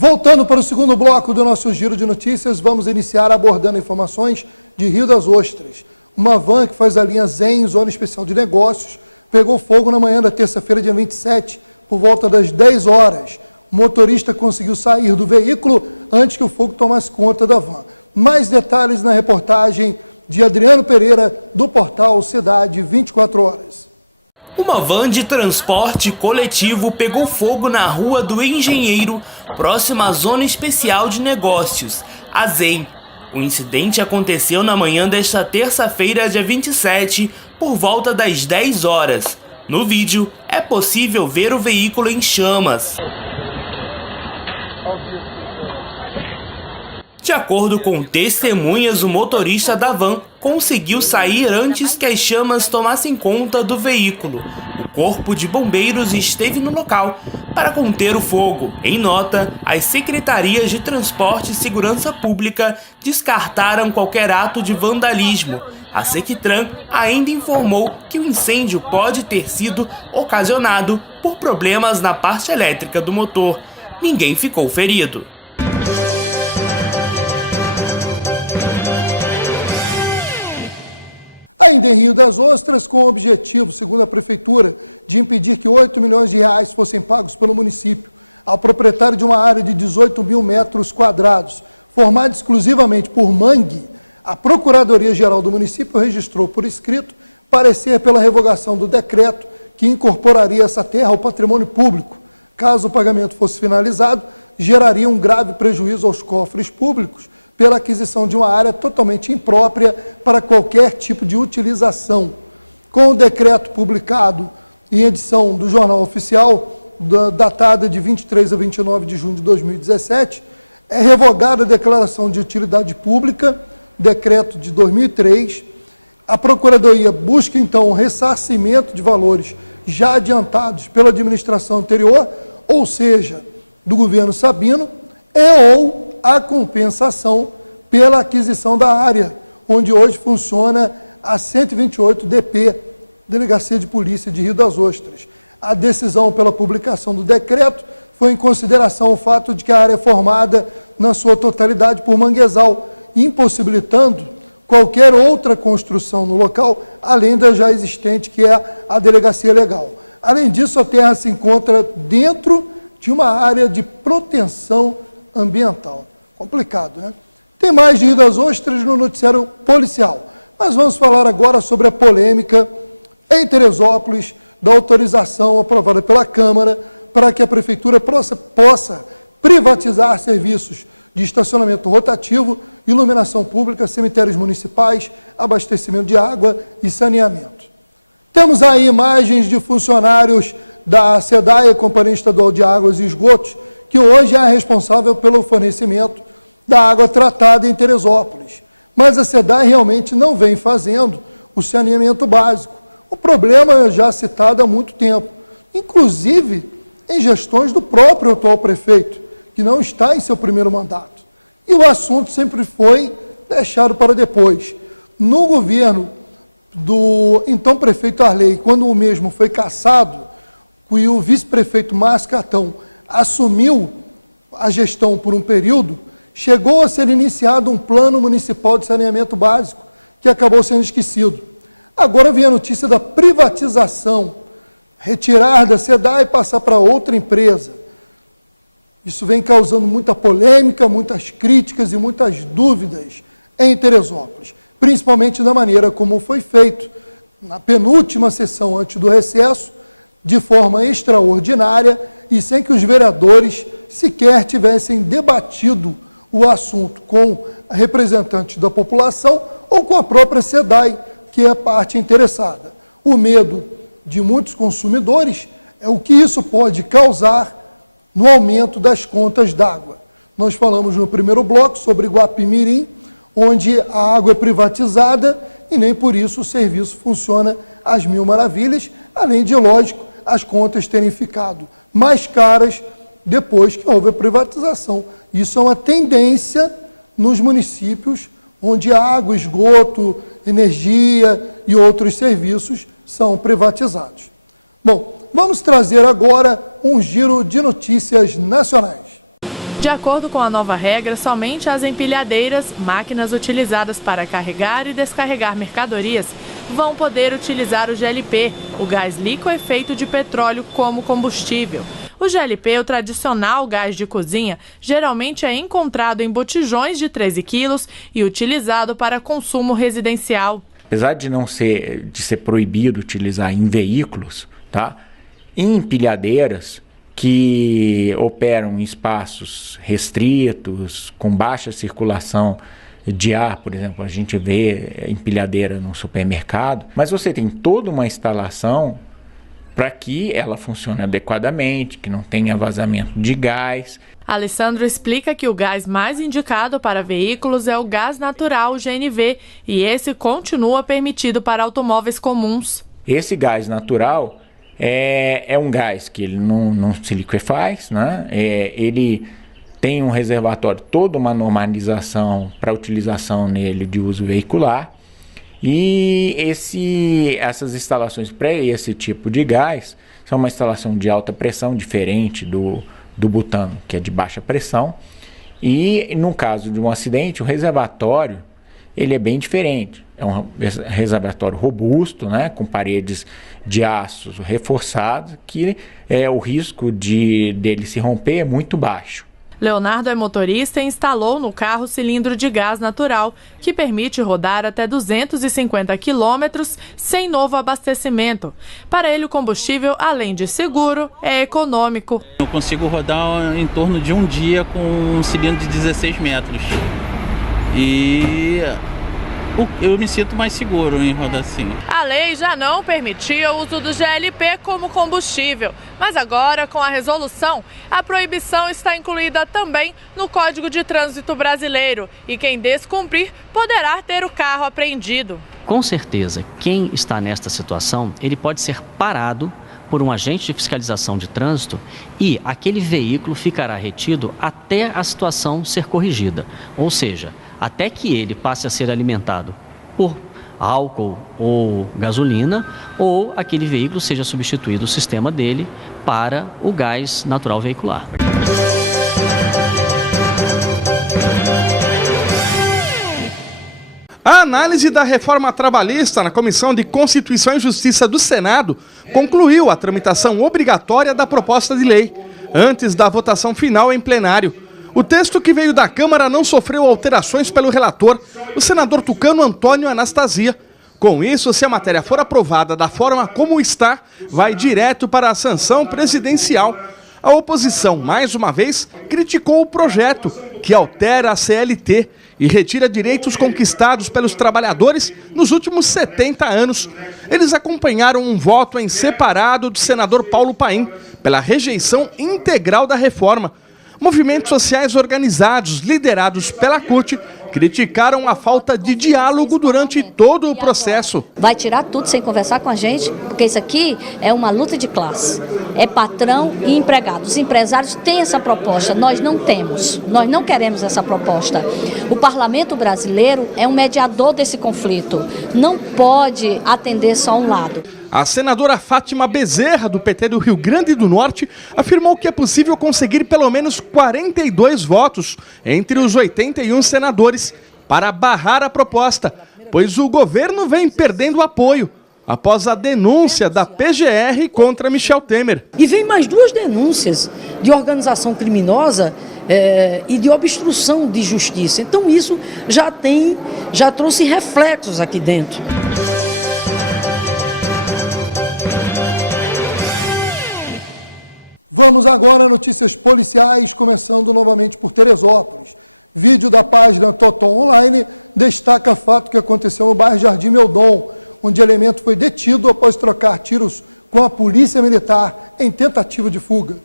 Voltando para o segundo bloco do nosso giro de notícias, vamos iniciar abordando informações de Rio das Ostras. Uma van que faz a linha ZEM, Zona Especial de Negócios, pegou fogo na manhã da terça-feira, dia 27, por volta das 10 horas. O motorista conseguiu sair do veículo antes que o fogo tomasse conta da van. Mais detalhes na reportagem de Adriano Pereira, do portal Cidade 24 Horas. Uma van de transporte coletivo pegou fogo na Rua do Engenheiro, próxima à Zona Especial de Negócios, a ZEM. O incidente aconteceu na manhã desta terça-feira, dia 27, por volta das 10 horas. No vídeo, é possível ver o veículo em chamas. De acordo com testemunhas, o motorista da van conseguiu sair antes que as chamas tomassem conta do veículo. O corpo de bombeiros esteve no local para conter o fogo. Em nota, as secretarias de Transporte e Segurança Pública descartaram qualquer ato de vandalismo. A Sequitran ainda informou que o incêndio pode ter sido ocasionado por problemas na parte elétrica do motor. Ninguém ficou ferido. Ainda em Rio das Ostras, com o objetivo, segundo a Prefeitura, de impedir que 8 milhões de reais fossem pagos pelo município ao proprietário de uma área de 18 mil metros quadrados, formada exclusivamente por mangue, a Procuradoria-Geral do município registrou por escrito parecer pela revogação do decreto que incorporaria essa terra ao patrimônio público. Caso o pagamento fosse finalizado, geraria um grave prejuízo aos cofres públicos, pela aquisição de uma área totalmente imprópria para qualquer tipo de utilização. Com o decreto publicado em edição do Jornal Oficial, datada de 23 a 29 de junho de 2017, é revogada a declaração de utilidade pública, decreto de 2003. A Procuradoria busca, então, o ressarcimento de valores já adiantados pela administração anterior, ou seja, do governo Sabino, ou a compensação pela aquisição da área, onde hoje funciona a 128 DP, Delegacia de Polícia de Rio das Ostras. A decisão pela publicação do decreto foi em consideração o fato de que a área é formada na sua totalidade por manguezal, impossibilitando qualquer outra construção no local, além da já existente, que é a delegacia legal. Além disso, a terra se encontra dentro de uma área de proteção ambiental. Complicado, né? Tem mais de Rio das Ostras no noticiário policial. Mas vamos falar agora sobre a polêmica em Teresópolis da autorização aprovada pela Câmara para que a Prefeitura possa privatizar serviços de estacionamento rotativo, iluminação pública, cemitérios municipais, abastecimento de água e saneamento. Temos aí imagens de funcionários da SEDAI, Companhia Estadual de Águas e Esgotos, que hoje é a responsável pelo fornecimento da água tratada em Teresópolis. Mas a SEDAI realmente não vem fazendo o saneamento básico. O problema é já citado há muito tempo, inclusive em gestões do próprio atual prefeito, que não está em seu primeiro mandato. E o assunto sempre foi deixado para depois. No governo do então prefeito Arley, quando o mesmo foi cassado, e o vice-prefeito Márcio Catão assumiu a gestão por um período, chegou a ser iniciado um plano municipal de saneamento básico, que acabou sendo esquecido. Agora vem a notícia da privatização, retirar da SEDAI e passar para outra empresa. Isso vem causando muita polêmica, muitas críticas e muitas dúvidas em Teresópolis, principalmente da maneira como foi feito na penúltima sessão antes do recesso, de forma extraordinária e sem que os vereadores sequer tivessem debatido o assunto com representantes da população ou com a própria SEDAI, que é a parte interessada. O medo de muitos consumidores é o que isso pode causar no aumento das contas d'água. Nós falamos no primeiro bloco sobre Guapimirim, onde a água é privatizada e nem por isso o serviço funciona às mil maravilhas, além de, lógico, as contas terem ficado mais caras depois que houve a privatização. Isso é uma tendência nos municípios onde água, esgoto, energia e outros serviços são privatizados. Bom, vamos trazer agora um giro de notícias nacionais. De acordo com a nova regra, somente as empilhadeiras, máquinas utilizadas para carregar e descarregar mercadorias, vão poder utilizar o GLP, o gás liquefeito de petróleo, como combustível. O GLP, o tradicional gás de cozinha, geralmente é encontrado em botijões de 13 quilos e utilizado para consumo residencial. Apesar de ser proibido utilizar em veículos, tá? Em empilhadeiras que operam em espaços restritos, com baixa circulação de ar, por exemplo, a gente vê empilhadeira no supermercado, mas você tem toda uma instalação para que ela funcione adequadamente, que não tenha vazamento de gás. Alessandro explica que o gás mais indicado para veículos é o gás natural, o GNV, e esse continua permitido para automóveis comuns. Esse gás natural é um gás que ele não se liquefaz, né? Ele tem um reservatório, toda uma normalização para utilização nele de uso veicular. E essas instalações para esse tipo de gás são uma instalação de alta pressão, diferente do butano, que é de baixa pressão. E no caso de um acidente, o reservatório ele é bem diferente. É um reservatório robusto, né, com paredes de aço reforçadas, que o risco dele se romper é muito baixo. Leonardo é motorista e instalou no carro cilindro de gás natural, que permite rodar até 250 quilômetros sem novo abastecimento. Para ele, o combustível, além de seguro, é econômico. Eu consigo rodar em torno de um dia com um cilindro de 16 metros. E eu me sinto mais seguro em rodar assim. A lei já não permitia o uso do GLP como combustível, mas agora, com a resolução, a proibição está incluída também no Código de Trânsito Brasileiro e quem descumprir poderá ter o carro apreendido. Com certeza, quem está nesta situação, ele pode ser parado por um agente de fiscalização de trânsito e aquele veículo ficará retido até a situação ser corrigida, ou seja, até que ele passe a ser alimentado por álcool ou gasolina, ou aquele veículo seja substituído o sistema dele para o gás natural veicular. A análise da reforma trabalhista na Comissão de Constituição e Justiça do Senado concluiu a tramitação obrigatória da proposta de lei, antes da votação final em plenário. O texto que veio da Câmara não sofreu alterações pelo relator, o senador tucano Antônio Anastasia. Com isso, se a matéria for aprovada da forma como está, vai direto para a sanção presidencial. A oposição, mais uma vez, criticou o projeto, que altera a CLT e retira direitos conquistados pelos trabalhadores nos últimos 70 anos. Eles acompanharam um voto em separado do senador Paulo Paim, pela rejeição integral da reforma. Movimentos sociais organizados, liderados pela CUT, criticaram a falta de diálogo durante todo o processo. Vai tirar tudo sem conversar com a gente, porque isso aqui é uma luta de classe. É patrão e empregado. Os empresários têm essa proposta, nós não temos. Nós não queremos essa proposta. O parlamento brasileiro é um mediador desse conflito. Não pode atender só um lado. A senadora Fátima Bezerra, do PT do Rio Grande do Norte, afirmou que é possível conseguir pelo menos 42 votos entre os 81 senadores para barrar a proposta, pois o governo vem perdendo apoio após a denúncia da PGR contra Michel Temer. E vem mais 2 denúncias de organização criminosa e de obstrução de justiça. Então isso já trouxe reflexos aqui dentro. Vamos agora a notícias policiais, começando novamente por Teresópolis. Vídeo da página Toton Online destaca fato que aconteceu no bairro Jardim Meudon, onde elemento foi detido após trocar tiros com a polícia militar em tentativa de fuga.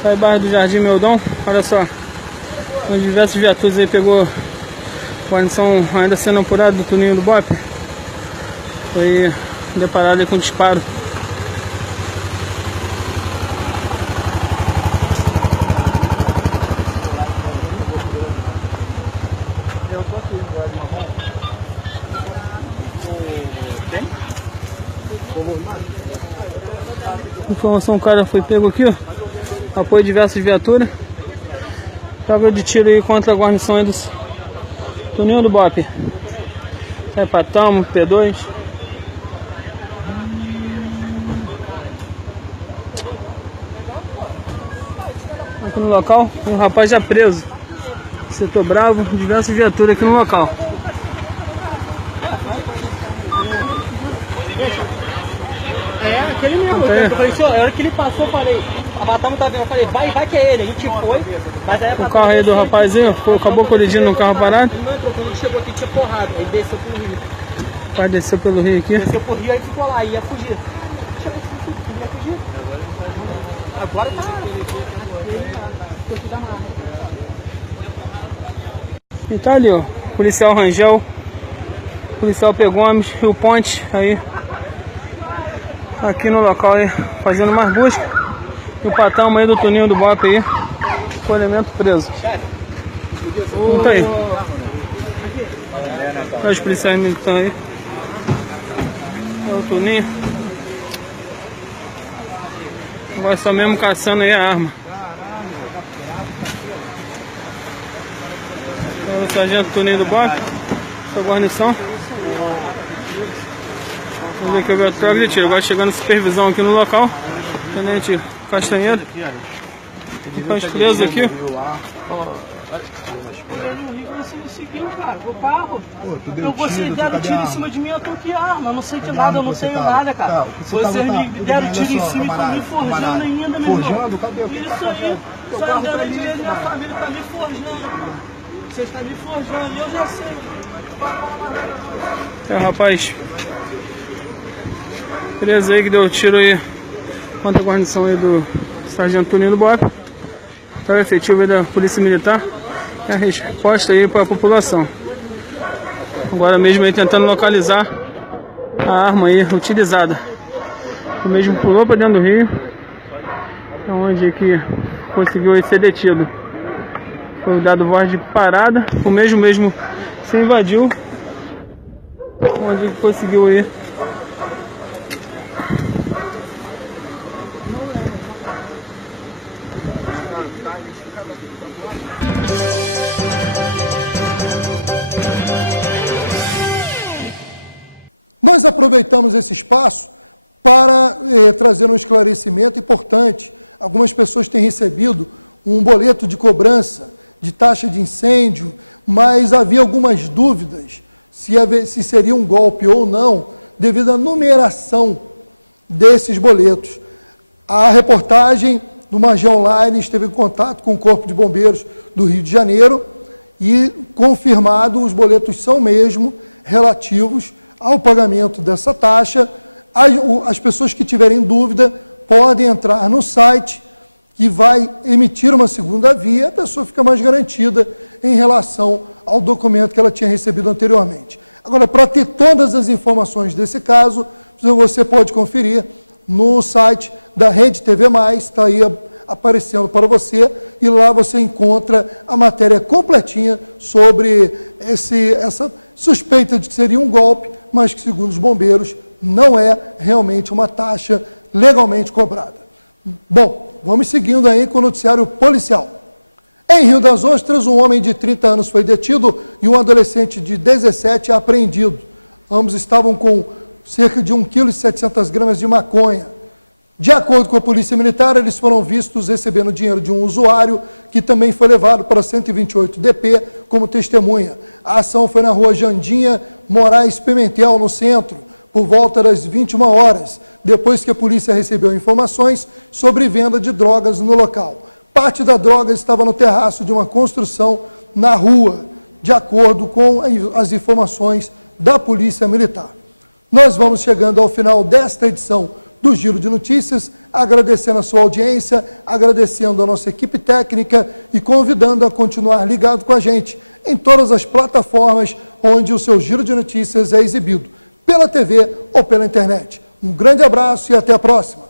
Sai bairro do Jardim Meudon, olha só, com diversos viaturas aí pegou guarnição ainda sendo apurado do turninho do BOP, foi deparado aí com disparo. Informação, o cara foi pego aqui, ó. apoio de diversas viaturas. Troca de tiro aí contra a guarnição aí do Ninho do Bope. É Patamo, P2. Aqui no local, um rapaz já preso. Setor Bravo, diversas viaturas aqui no local. É, aquele mesmo. Eu falei, senhor, a hora que ele passou, eu falei, a Patamo tá vendo, eu falei, vai que é ele. A gente foi, mas aí o carro aí do rapazinho acabou colidindo no carro parado. Não entrou, quando ele chegou aqui tinha porrada, ele desceu pelo rio. O pai desceu pelo rio aqui. Desceu pelo rio, aí ficou lá, ia fugir. Ia fugir. Agora tá. E tá ali, ó, policial Rangel, policial P. Gomes e o Ponte aí aqui no local aí, fazendo mais busca. E o Patamo aí do Toninho do Bope aí, com o elemento preso. Então tá aí. Olha os policiais militares aí. É o Toninho. Agora só mesmo caçando aí a arma. O sargento Toninho do Bope, sua guarnição. Vamos ver aqui o troca de tiro. Agora chegando a supervisão aqui no local. Tenente Castanheira. Ficamos presos aqui. Seguiu, cara, o carro. Vocês deram tiro em cima de mim, eu troquei a arma. Eu não sei de nada, eu não tenho nada, cara. Vocês me deram tiro em cima e estão me forjando ainda, meu irmão. Isso aí, só andando de ele, minha família tá me forjando. Vocês estão me forjando e eu já sei. É, rapaz. Preso aí que deu tiro aí contra a guarnição aí do sargento Toninho do Bope. Tá o efetivo aí da Polícia Militar. E a resposta aí para a população. Agora mesmo aí tentando localizar a arma aí utilizada. O mesmo pulou para dentro do rio. É onde que conseguiu aí ser detido. Foi dado voz de parada. O mesmo se invadiu. Onde conseguiu aí. Nós aproveitamos esse espaço para trazer um esclarecimento importante. Algumas pessoas têm recebido um boleto de cobrança de taxa de incêndio, mas havia algumas dúvidas se seria um golpe ou não, devido à numeração desses boletos. A reportagem do Magé Online esteve em contato com o Corpo de Bombeiros do Rio de Janeiro e confirmado, os boletos são mesmo relativos ao pagamento dessa taxa. As pessoas que tiverem dúvida podem entrar no site que vai emitir uma segunda via, a pessoa fica mais garantida em relação ao documento que ela tinha recebido anteriormente. Agora, para ter todas as informações desse caso, você pode conferir no site da Rede TV+, está aí aparecendo para você, e lá você encontra a matéria completinha sobre essa suspeita de que seria um golpe, mas que, segundo os bombeiros, não é realmente uma taxa legalmente cobrada. Bom, vamos seguindo aí com o noticiário policial. Em Rio das Ostras, um homem de 30 anos foi detido e um adolescente de 17 apreendido. Ambos estavam com cerca de 1,7 kg de maconha. De acordo com a Polícia Militar, eles foram vistos recebendo dinheiro de um usuário que também foi levado para 128 DP como testemunha. A ação foi na rua Jandinha Moraes Pimentel, no centro, por volta das 21 horas, depois que a polícia recebeu informações sobre venda de drogas no local. Parte da droga estava no terraço de uma construção na rua, de acordo com as informações da Polícia Militar. Nós vamos chegando ao final desta edição do Giro de Notícias, agradecendo a sua audiência, agradecendo a nossa equipe técnica e convidando a continuar ligado com a gente em todas as plataformas onde o seu Giro de Notícias é exibido, pela TV ou pela internet. Um grande abraço e até a próxima.